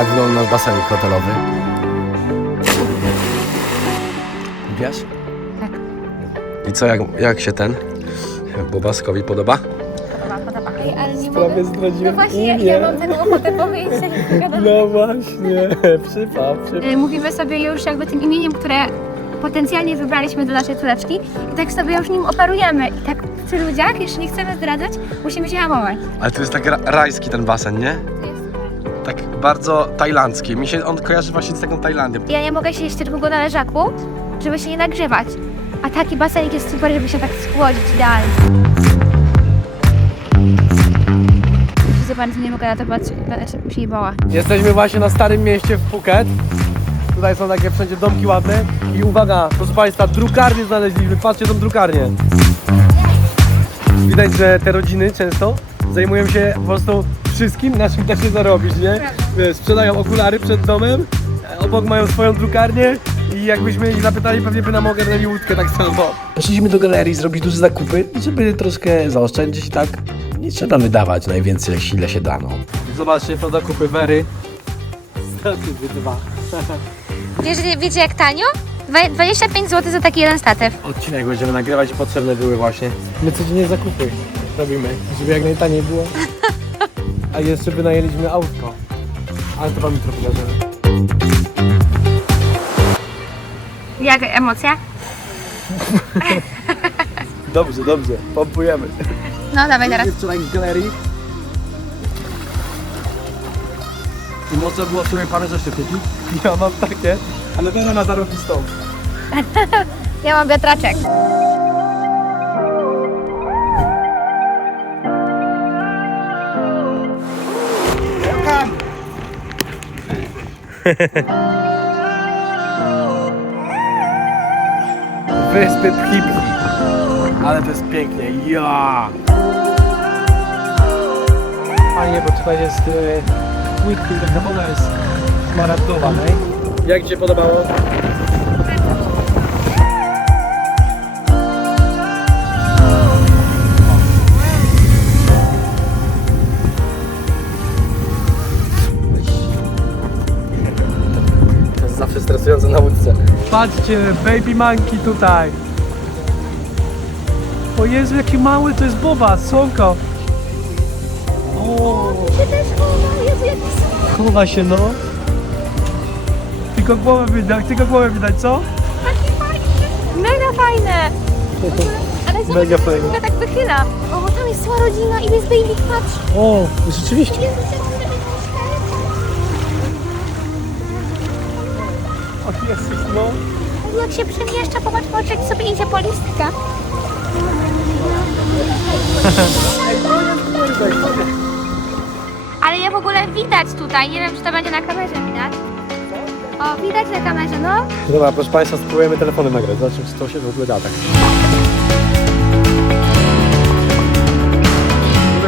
Tak wygląda nasz basenik hotelowy. Lubiasz? Tak. I co, jak, jak się ten Bobaskowi podoba? Ej, ale nie Prawie mogę. zdradziłem No właśnie, ja, imię. ja mam taką ochotę powiedzieć. No właśnie, przypał, przypał. Y, Mówimy sobie już jakby tym imieniem, które potencjalnie wybraliśmy do naszej córeczki i tak sobie już nim operujemy. I tak przy ludziach, jeszcze nie chcemy zdradzać, musimy się hamować. Ale to jest tak ra- rajski ten basen, nie? Bardzo tajlandzki. Mi się on kojarzy właśnie z taką Tajlandią. Ja nie mogę siedzieć tylko na leżaku, żeby się nie nagrzewać. A taki basenik jest super, żeby się tak schłodzić idealnie. Widzę bardzo nie mogę na to patrzeć, będę się- się jej bała. Jesteśmy właśnie na Starym Mieście w Phuket. Tutaj są takie wszędzie domki ładne. I uwaga, proszę Państwa, drukarnię znaleźliśmy. Patrzcie tą drukarnię. Widać, że te rodziny często zajmują się po prostu wszystkim, na czym da się zarobić, nie? Wiesz, sprzedają okulary przed domem, e, obok mają swoją drukarnię i jakbyśmy ich zapytali, pewnie by nam ogarnęli łódkę tak samo. Poszliśmy do galerii zrobić duże zakupy, żeby troszkę zaoszczędzić i tak nie trzeba wydawać najwięcej, ile się da, no. Zobaczcie, to zakupy Wery. Staty dwa. Wiecie, wiecie jak tanio? Dwa- 25 zł za taki jeden statyw. Odcinek będziemy nagrywać i potrzebne były właśnie. My codziennie zakupy robimy, żeby jak najtaniej było. A jeszcze wynajęliśmy autko. Ale to wam jutro pokażemy. Jak emocja? Dobrze, dobrze, pompujemy. No dawaj teraz. Wczoraj w galerii. I można było sobie parę rzeczy kupić. Ja mam takie, ale Wera ma zarobistą. Ja mam wiatraczek. Wyspy Phibi. Ale to jest pięknie, ja! Fajnie, bo tutaj jest e, płytki, taka woda jest smaragdowa? Jak Ci się podobało? Patrzcie, baby monkey tutaj. O Jezu, jaki mały to jest Boba, słonko. O, chowa się no. Tylko głowę widać, tylko głowę widać, co? Mega fajne! Ale zobacz, Mega fajne. się tak wychyla. O, tam jest cała rodzina i jest baby, patrz. O, rzeczywiście. Jezu, O Jezus, no. Jak się przemieszcza, popatrz, jak sobie idzie po listkach. Ale je w ogóle widać tutaj, nie wiem, czy to będzie na kamerze widać. O, widać na kamerze, no. Dobra, proszę Państwa, spróbujemy telefonem nagrać. Zobaczymy, czy to się w ogóle da tak.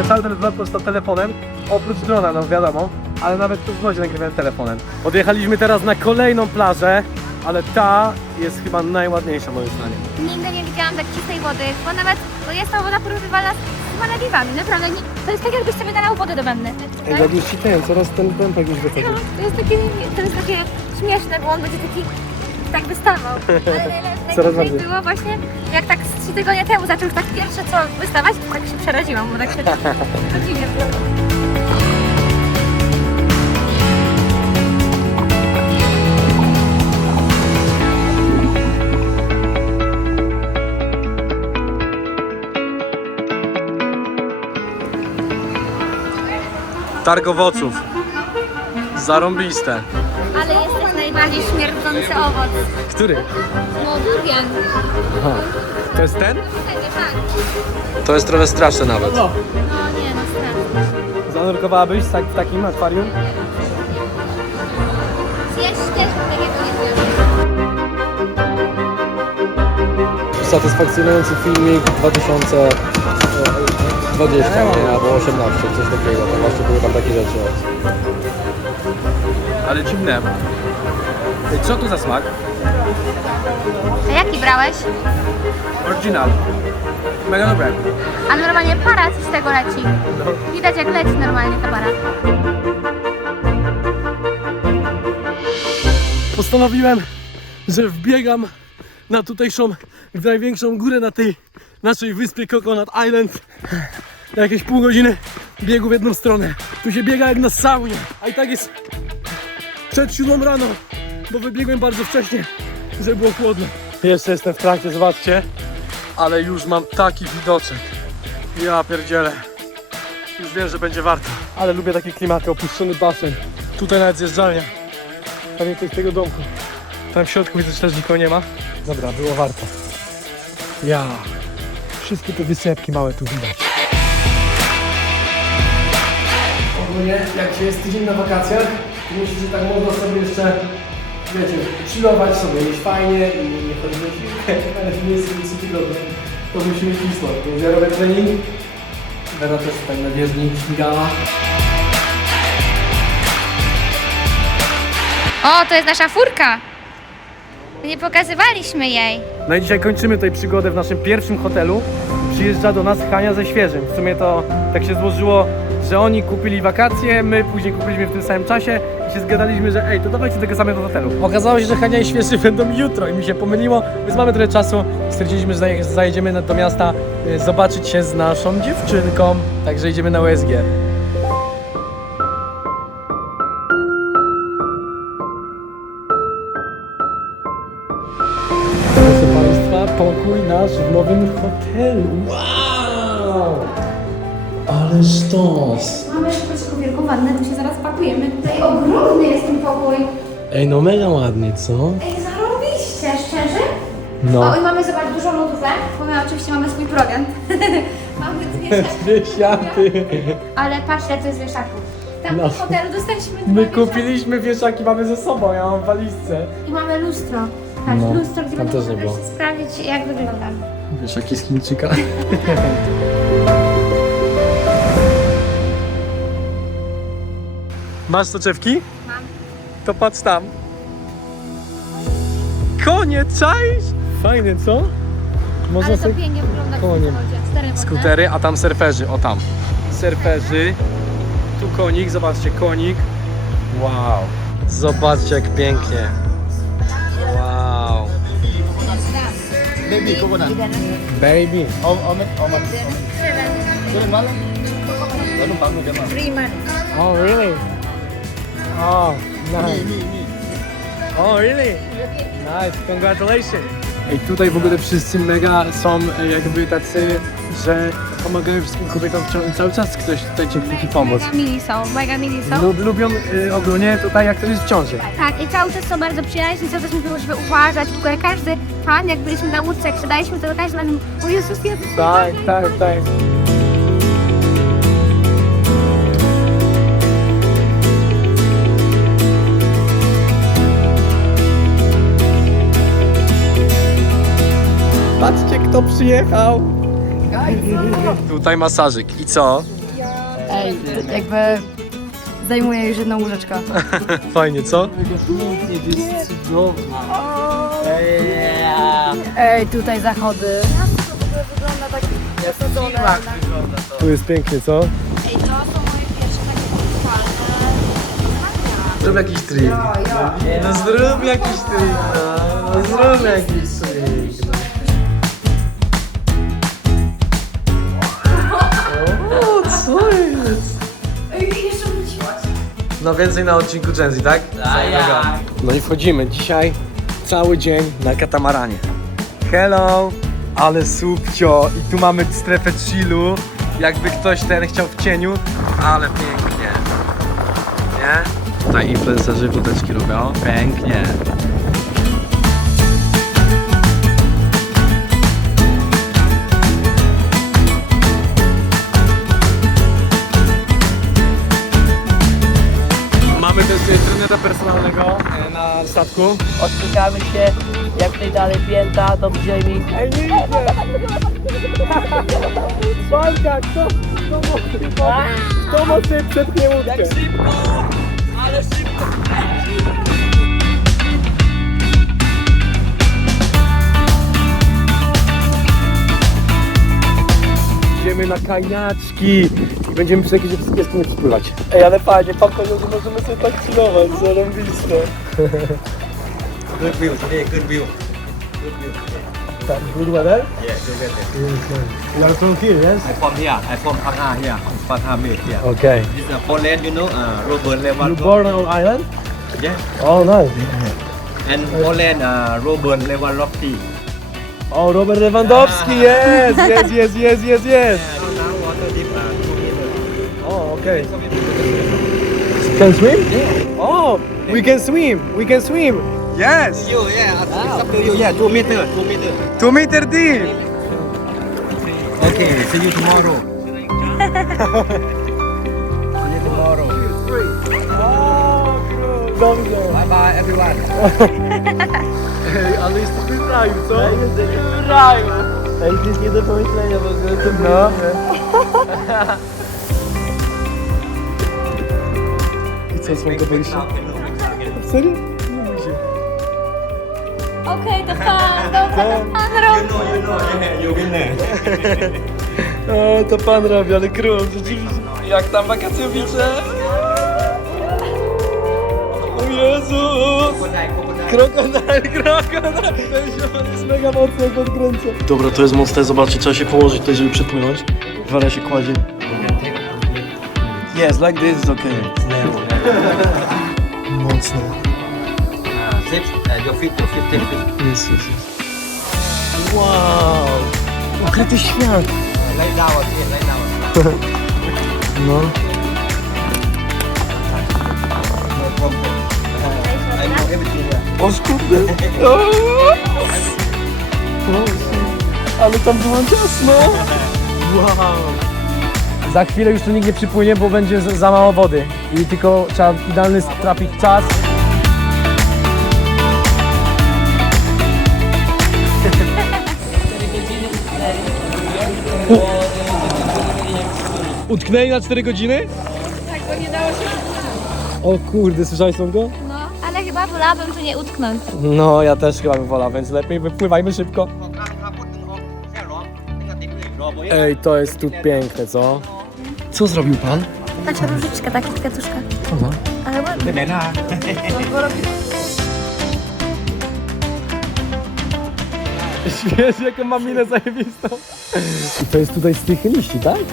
Ogóle cały ten vlog powstał telefonem, oprócz drona, no wiadomo, ale nawet tu w wodzie nagrywałem telefonem. Odjechaliśmy teraz na kolejną plażę, ale ta jest chyba najładniejsza moim zdaniem. Nigdy nie widziałam tak czystej wody, bo nawet bo jest ta woda porównywalna z Malediwami, naprawdę. Nie, to jest tak, jakbyś sobie nalał wodę do wanny. Ej, Tak? jak ci ten, coraz ten pępek już wychodzi. No, to jest takie, to jest takie śmieszne, bo on będzie taki tak wystawał. Coraz bardziej. było właśnie, jak tak z trzy tygodnie temu zaczął tak pierwsze co wystawać, to tak się przeraziłam, bo tak się to dziwnie było. Targ owoców. Zarąbiste. Najbardziej śmierdzący owoc. Który? No, durian. To jest ten? Tak. To jest trochę straszne nawet. No nie, no strasznie. Zanurkowałabyś tak, w takim akwarium? Zjeść też takiego nie wiem. Satysfakcjonujący filmik 2020 nie, albo 18, coś takiego. To właśnie były tam takie rzeczy. Ale dziwne. Co to za smak? A jaki brałeś? Original. Mega dobre. A normalnie para coś z tego leci. Widać jak leci normalnie ta para. postanowiłem, że wbiegam na tutejszą, największą górę na tej naszej wyspie Coconut Island. Na jakieś pół godziny biegu w jedną stronę. Tu się biega jak na saunie, a i tak jest przed siódmą rano, bo wybiegłem bardzo wcześnie, żeby było chłodno. Jeszcze jestem w trakcie, zobaczcie, ale już mam taki widoczek. Ja pierdzielę. Już wiem, że będzie warto. Ale lubię takie klimaty, opuszczony basen. Tutaj nawet zjeżdżalnia. Pewnie z tego domku. Tam w środku widzę, że też nikogo nie ma. Dobra, było warto. Ja. Wszystkie te wysepki małe tu widać. Ogólnie, jak się jest tydzień na wakacjach, to myślę, że tak można sobie jeszcze, wiecie, chillować sobie, mieć fajnie i nie chodzić na siłkę, ale nie jest co tygodnie. To musimy cisnąć, więc ja robię trening. Wera też tutaj na bieżni śmigała. O, to jest nasza furka. Nie pokazywaliśmy jej. No i dzisiaj kończymy tę przygodę w naszym pierwszym hotelu. Przyjeżdża do nas Hania ze Świeżym. W sumie to tak się złożyło, że oni kupili wakacje, my później kupiliśmy w tym samym czasie i się zgadaliśmy, że ej, to dawajcie tego samego hotelu. Okazało się, że Hania i Świeży będą jutro i mi się pomyliło, więc mamy trochę czasu. Stwierdziliśmy, że zaje- zajedziemy do miasta y, zobaczyć się z naszą dziewczynką, także idziemy na USG. Proszę Państwa, pokój nasz w nowym hotelu. Wow! Ale sztos! Mamy taką wielką wannę, tu się zaraz pakujemy. Tutaj ogromny jest ten pokój. Ej, no mega ładnie, co? Ej, zarobiście, szczerze? No. O, i mamy, zobacz, dużo lodówek, bo my oczywiście mamy swój program. mamy dwie. Dwie siaty. Ale patrz, to jest wieszaków. Tam No. w hotelu dostaliśmy dwa My wieszaki. kupiliśmy wieszaki, mamy ze sobą, ja mam w walizce. I mamy lustro. Patrz, No, lustro, gdzie tam będziemy też nie mogli było. się sprawdzić, jak wyglądam. Wieszaki z Chińczyka. Masz soczewki? Mam. To patrz tam. Konie, czaisz? Fajnie, co? Można Ale to sobie... pięknie wygląda w koniem. samochodzie. Stery wodne. Skutery, a tam surferzy, o tam. Surferzy. Tu konik, zobaczcie, konik. Wow. Zobaczcie jak pięknie. Wow. Baby coconut. Baby. Om om om. Turun malam. Baru bangun jemaah. Oh really? Oh, nice. Oh really? Nice, congratulations. I tutaj w ogóle wszyscy mega są e, jakby tacy, że pomagają wszystkim kobietom cały czas ktoś tutaj ci chce pomóc. Mega mili są, mega mili są. Lub, lubią y, ogólnie tutaj jak ktoś jest w ciąży. Tak, i cały czas są bardzo przyjaźni, cały czas mówią, żeby uważać. W ogóle każdy fan, jak byliśmy na łódce, jak siadaliśmy, to każdy nam mówił, o Jezus, Jezus. Tak, tak, tak. Patrzcie, kto przyjechał. Tutaj masażyk. I co? Ej, to jakby zajmuje już jedną łyżeczkę. Fajnie, co? Ej, tutaj zachody. Tu jest pięknie, co? Ej, to są moje pierwsze takie Zrób jakiś trik. No zrób jakiś trik, no. no zrób jakiś co jest? No więcej na odcinku Genzy, tak? Tak. No i wchodzimy. Dzisiaj cały dzień na katamaranie. Hello! Ale subcio! I tu mamy strefę chillu. Jakby ktoś ten chciał w cieniu, ale pięknie. Nie? Tutaj influencerzy wódeczki lubią. Pięknie. E, trenera personalnego e, na statku. Odpykamy się jak najdalej pięta do ziemi. Ej, nie idzie! Walka, kto, kto mocniej, kto mocniej przepnie łódkę? szybko, ale szybko. Idziemy na kajnaczki i będziemy przy jakiejś jaskini spływać. Ej, ale fajnie, po kolorze możemy sobie tak chillować, zarąbiste. Good view today, good view. Good weather? Yeah, good weather. You are from here, yes? I from here, I from Phang Ha here, Phang Ha made here. Okay. This is Poland, you know, uh, Robert You Lewandowski. born on island? Yeah. Oh, nice. And Poland, uh, Robert Lewandowski. Oh, Robert Lewandowski, yes, yes, yes, yes, yes, yes. Yeah, okay. Can swim? Yeah. Oh, we can swim. We can swim. Yes. You, yeah, it's up to you. Yeah, two meter, two meter. Two meter deep. Okay, see you tomorrow. see you tomorrow. Oh. Bye bye, everyone. Ej, ale jesteśmy w raju, co? Jesteśmy w raju. Ej, to jest nie do pomyślenia w ogóle, to No. co, słonko boisz się? Serio? Nie bój się. Okej, to pan, dobra, to pan robi. know, you know, yeah, you. O, to pan robi, ale król, rzeczywiście. Jak tam wakacjowicze? O Jezus! Krokodyl, krokodyl! Ten się jest mega mocno jak odkręca. Dobra, to jest mocne, zobaczcie, trzeba się położyć tutaj, żeby przypłynąć. Wara się kładzie. Yes, like this is okay. Mocne. Jest, jest, jest. Wow! Ukryty świat! Lay down, yeah, lay down. No. O kurde! O! Ale tam było ciasno! Wow! Za chwilę już tu nikt nie przypłynie, bo będzie za mało wody. I tylko trzeba idealny trafić czas. Utknęli na 4 godziny? Tak, bo nie dało się. O kurde, słyszałeś go? No, ale chyba wolałabym tu nie utknąć. No, ja też chyba bym wolał, więc lepiej wypływajmy szybko. Ej, to jest tu piękne, co? Co zrobił pan? Taka różyczka, taka kwiatuszka. Ale ładnie. Wiesz, jaką mam minę zajebistą. I to jest tutaj z tych liści, tak? Nice.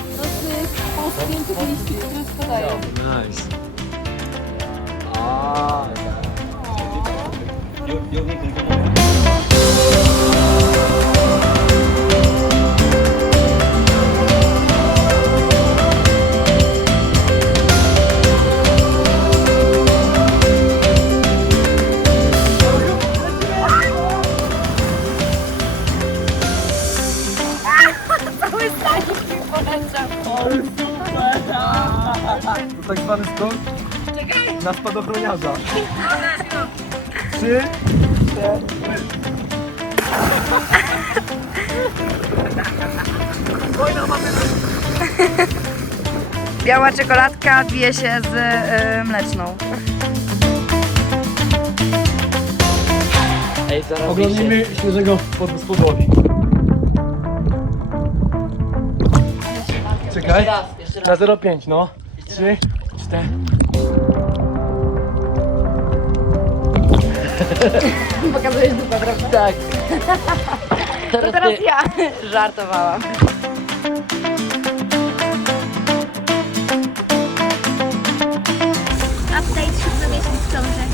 Spadochroniarza. Trzy, cztery. Biała czekoladka bije się z y, mleczną. Ej. Oglądajmy świeżego pod, z podłogi. Czekaj. Raz, jeszcze raz. Na 0,5 no. Trzy, cztery. Pokazujesz dupę, prawda? Tak. To Teraz teraz ty. ja żartowałam. Update siódmy miesiąc w ciąży.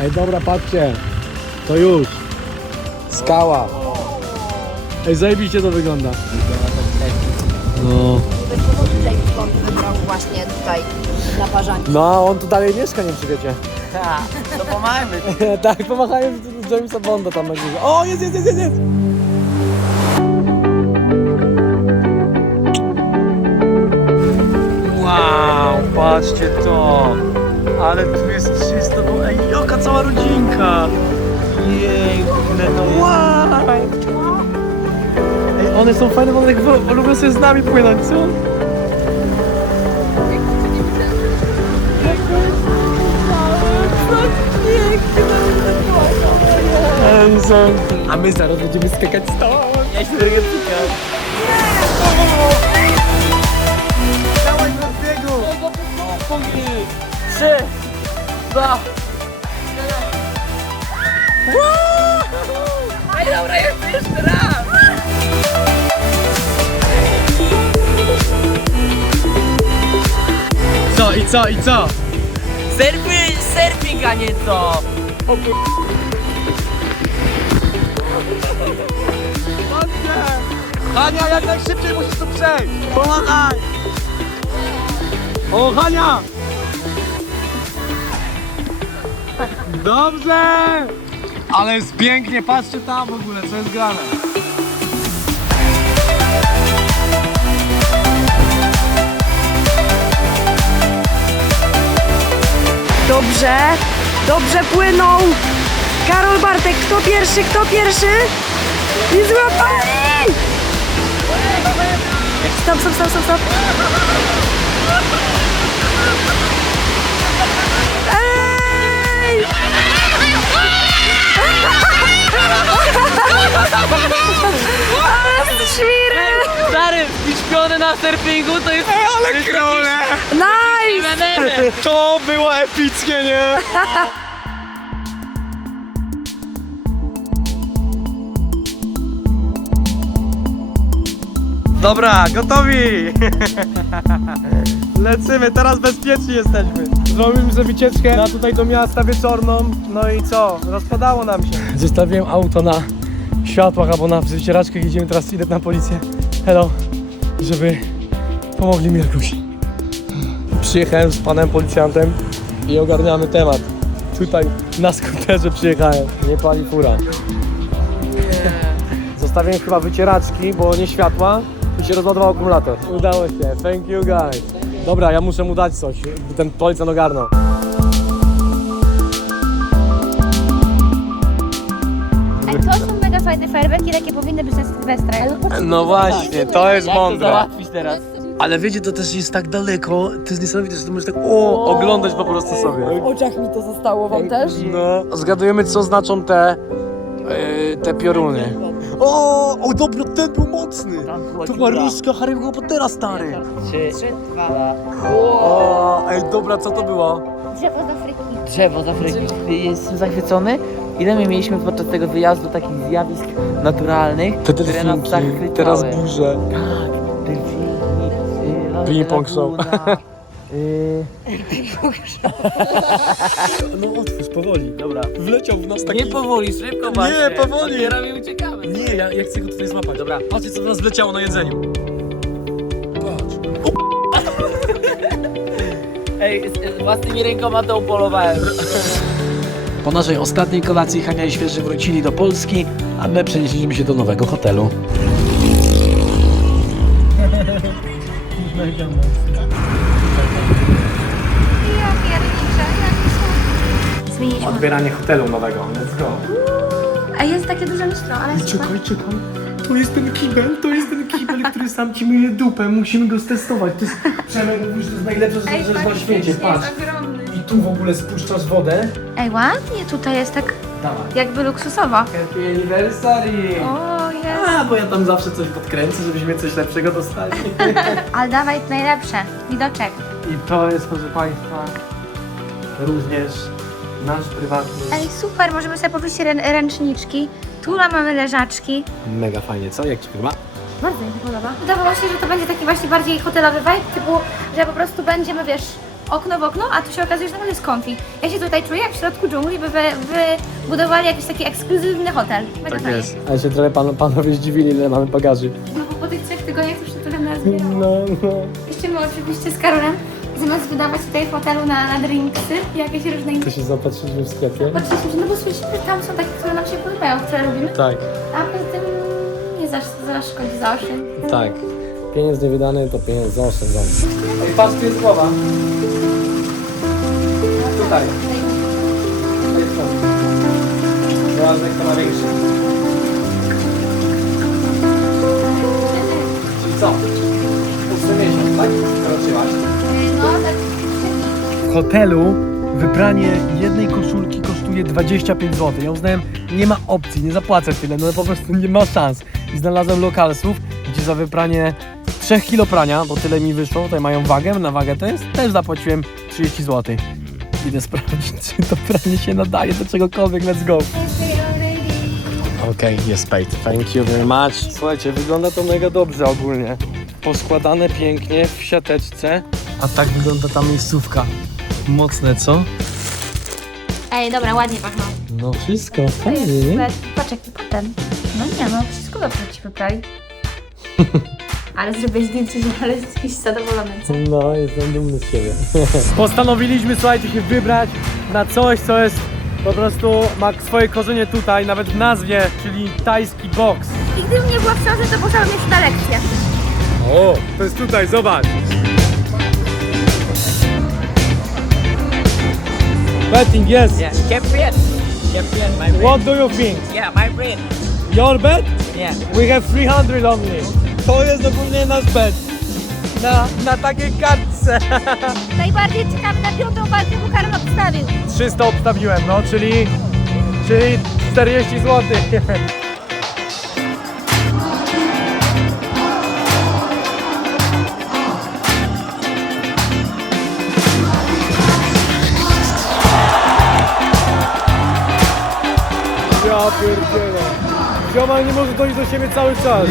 Ej, dobra, patrzcie. To już. Skała. Ej, zajebiście to wygląda. No. Skąd wybrał właśnie tutaj naparzanie. No, a on tu dalej mieszka, nie wiem czy wiecie. Tak, to pomagamy. tak, pomachałem z Jamesa Bonda tam na górze. O, jest, jest, jest, jest, jest. Wow, patrzcie to. Ale tu jest czysto, bo ej, jaka cała rodzinka. Jej, no wow. Ej, one są fajne, bo one tak wo- lubią sobie z nami płynąć, co? A my zaraz będziemy skakać stąd. Ja się nie cykam. Dawaj do biegu. Trzy, dwa, Co i co i co? Surfing, surfing, a nie to! Hania, jak najszybciej musisz tu przejść! Pomagaj! O, Hania! Dobrze! Ale jest pięknie, patrzcie tam w ogóle, co jest grane. Dobrze, dobrze płyną. Karol Bartek, kto pierwszy, kto pierwszy? I złapali! Stop, stop, stop, stop, stop. Ej! Świry! Stary, śpiony na surfingu to jest... Ej, ale Krole! Nice! To było epickie, nie? Dobra, gotowi! Lecimy, teraz bezpieczni jesteśmy. Zrobimy sobie wycieczkę na tutaj do miasta wieczorną. No i co? Rozpadało nam się. Zostawiłem auto na światłach albo na wycieraczkach. Idziemy teraz, idę na policję. Hello, żeby pomogli mi jakoś. Przyjechałem z panem policjantem i ogarniamy temat. Tutaj na skuterze przyjechałem, nie pali fura. Zostawiłem chyba wycieraczki, bo nie światła i się rozładował akumulator. Udało się, thank you guys. Dobra, ja muszę mu dać coś, by ten policjant ogarnął. Fajne fajerwerki, takie powinny być na Sylwestra. No właśnie, to jest mądre. załatwić teraz? Ale wiecie, to też jest tak daleko, to jest niesamowite, że to możesz tak o, Oglądać po prostu sobie. W oczach mi to zostało wam też? No. Zgadujemy, co znaczą te, yy, te pioruny. O, o dobra, ten był mocny. To była różka Harry'ego Pottera, stary. Trzy, dwa, O, ej, dobra, co to było? Drzewo z Afryki. drzewo z Afryki. Jestem zachwycony. Ile my mieliśmy podczas tego wyjazdu takich zjawisk naturalnych, Te które nas delfinki, zachwycały. teraz burze. Tak, delfini, y, Ping-pong show. laguna, y, No otwórz, powoli. Dobra. Wleciał w nas taki... Nie powoli, szybko właśnie. Nie, powoli. Otwieramy i uciekamy. Nie, ja, ja chcę go tutaj złapać. Dobra. Patrzcie, co w nas wleciało na jedzeniu. Ej, z, z własnymi rękoma to upolowałem. Po naszej ostatniej kolacji Hania i Świeży wrócili do Polski, a my przenieśliśmy się do nowego hotelu. Ja Odbieranie hotelu nowego, let's go. A jest takie duże lustro, ale super. Czekaj, czekaj. To jest ten kibel, to jest ten kibel, który sam ci myje dupę. Musimy go stestować. To jest... Przemek mówisz, że to jest najlepsze, co jest na świecie. Patrz. ogromny. I tu w ogóle spuszczasz wodę. Ej, ładnie tutaj jest tak Dawaj. jakby luksusowo. Happy anniversary! O, jest. A, bo ja tam zawsze coś podkręcę, żebyśmy coś lepszego dostali. Ale dawaj najlepsze. Widoczek. I to jest, proszę Państwa, również nasz prywatny. Ej, super, możemy sobie powiesić rę- ręczniczki. Tu mamy leżaczki. Mega fajnie, co? Jak Ci podoba? Bardzo mi się podoba. Wydawało się, że to będzie taki właśnie bardziej hotelowy vibe, typu, że po prostu będziemy, wiesz, okno w okno, a tu się okazuje, że naprawdę jest comfy. Ja się tutaj czuję jak w środku dżungli, by wy, wybudowali jakiś taki ekskluzywny hotel. Mega Tak fajnie. jest. Ale się trochę pan, panowie zdziwili, ile mamy bagaży. No bo po tych trzech tygodniach to już się trochę nazbierało. No, no. Jeszcze my oczywiście z Karolem, zamiast wydawać tutaj w hotelu na, na drinksy i jakieś różne inne... To się zapatrzyliśmy w sklepie. Patrzyliśmy, że no bo słyszymy, tam są takie, które nam się podobają, które lubimy, Tak, a poza tym nie zasz, zaszkodzi zaoszczędzi. tak. Pieniądz nie wydany to pieniądz zaoszczędzony. Ej, patrz, tu jest głowa. Tutaj. To jest to. Zobaczmy, kto ma większy. Czyli co? Ósmy miesiąc, tak? Przekroczyłaś. W hotelu wybranie jednej koszulki kosztuje 25 zł. Ja uznałem, nie ma opcji, nie zapłacę tyle, no po prostu nie ma szans. I znalazłem lokalsów, gdzie za wypranie 3 kilo prania, bo tyle mi wyszło, tutaj mają wagę, na wagę to jest, też zapłaciłem 30 zł. Idę sprawdzić, czy to pranie się nadaje do czegokolwiek, let's go. Okej, jest paid. Thank you very much. Słuchajcie, wygląda to mega dobrze ogólnie. Poskładane pięknie w siateczce. A tak wygląda ta miejscówka. Mocne, co? Ej, dobra, ładnie pachną. No wszystko, fajnie, nie? Patrz jaki potem. No nie no, wszystko dobrze ci wyprawi. Ale zrobię zdjęcie, że ale jesteś zadowolony, co? No, jestem dumny z siebie. Postanowiliśmy, słuchajcie, się wybrać na coś, co jest po prostu, ma swoje korzenie tutaj, nawet w nazwie, czyli tajski boks. I gdybym nie była w ciąży, to poszłabym jeszcze na lekcję. O, to jest tutaj, zobacz. Betting, yes. Yeah, champion. Champion, my friend. What do you think? Yeah, my friend. Your bet? Yeah. We have 300 only. To jest ogólnie nasz bet. Na, na takiej kartce. Najbardziej ciekawy na piątą walkę Bukaron obstawił. 300 obstawiłem, no, czyli, czyli 40 zł. Ja pierdzielę. Nie może dojść do siebie cały czas.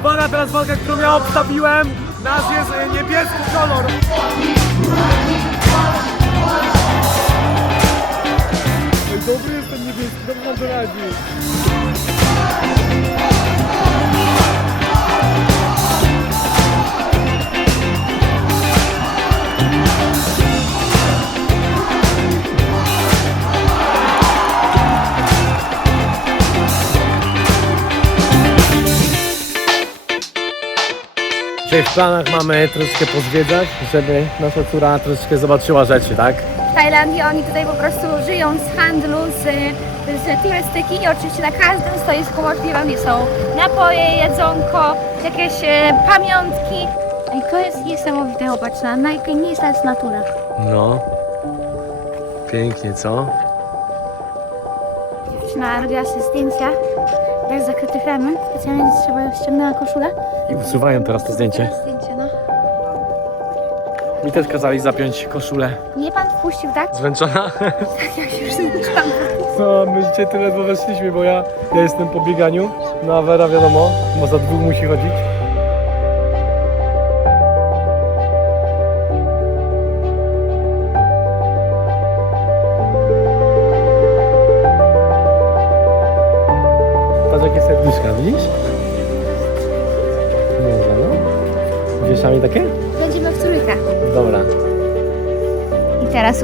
Uwaga, teraz walka, którą ja obstawiłem. Nas jest e, niebieski kolor. Ej, dobry jest ten niebieski, dobrze nam to w planach mamy troszeczkę pozwiedzać, żeby nasza córa troszeczkę zobaczyła rzeczy, tak? W Tajlandii oni tutaj po prostu żyją z handlu, z, z turystyki i oczywiście na każdym stoisku możliwym są napoje, jedzonko, jakieś e, pamiątki. I to jest niesamowite, popatrz, na najpiękniejsza jest natura. No. Pięknie, co? Dziewczyna robiła sobie zdjęcia, jak zakryty kremem, specjalnie trzeba ściągnęła koszulę. I usuwają teraz to zdjęcie. Zdjęcie, no. Mi też kazali zapiąć koszulę. Nie pan wpuścił, tak? Zmęczona? Ja się już zmęczyłam. No, my dzisiaj tyle weszliśmy, bo ja, ja jestem po bieganiu. No a Wera wiadomo, bo za dwóch musi chodzić.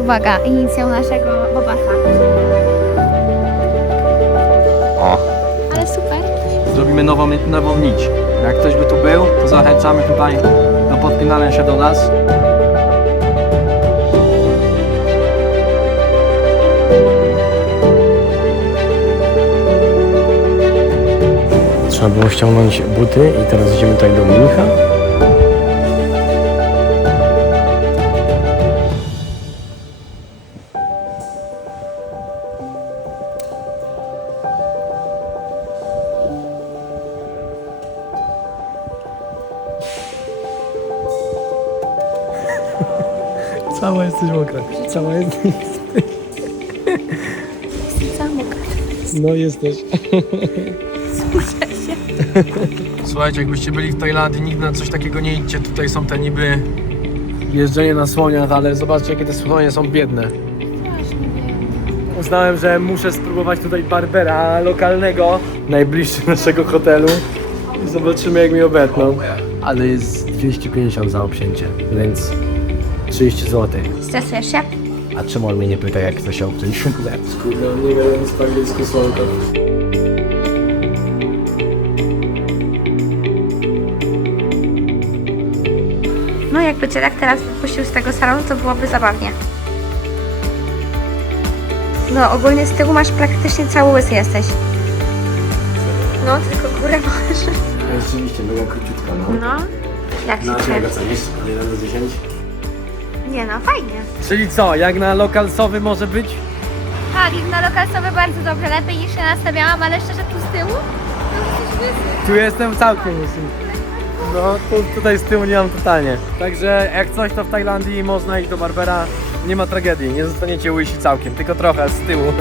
Uwaga, inicjał naszego Bobasa. O. Ale super. Zrobimy nową, nową nić. Jak ktoś by tu był, to zachęcamy tutaj do podpinania się do nas. Trzeba było ściągnąć buty i teraz idziemy tutaj do mnicha. Jesteś mokra. Cała jesteś. Jestem mokra. No jesteś. Słuchajcie, jakbyście byli w Tajlandii, nigdy na coś takiego nie idźcie. Tutaj są te niby jeżdżenie na słoniach, ale zobaczcie jakie te słonie są biedne. Uznałem, że muszę spróbować tutaj barbera lokalnego, najbliższy naszego hotelu i zobaczymy jak mi obetną. Ale jest 250 za obcięcie, więc 30 zł. Stresujesz się? A czemu on mnie nie pyta, jak to się obciąć? Kurde, nie wiem, z po angielsku. No jakby cię tak teraz wypuścił z tego salonu, to byłoby zabawnie. No ogólnie z tyłu masz praktycznie cały łysy jesteś. No, tylko górę masz. Rzeczywiście, mega króciutka, no. No. Jak się Na czym czujesz? go cenisz? Od 1 do 10? Nie no, fajnie. Czyli co, jak na lokalsowy może być? Tak, jak na lokalsowe bardzo dobrze, lepiej niż się nastawiałam, ale szczerze tu z tyłu. Tu jestem całkiem łysy. No, tu, tutaj z tyłu nie mam totalnie. Także jak coś, to w Tajlandii można iść do barbera. Nie ma tragedii, nie zostaniecie łysi całkiem, tylko trochę z tyłu.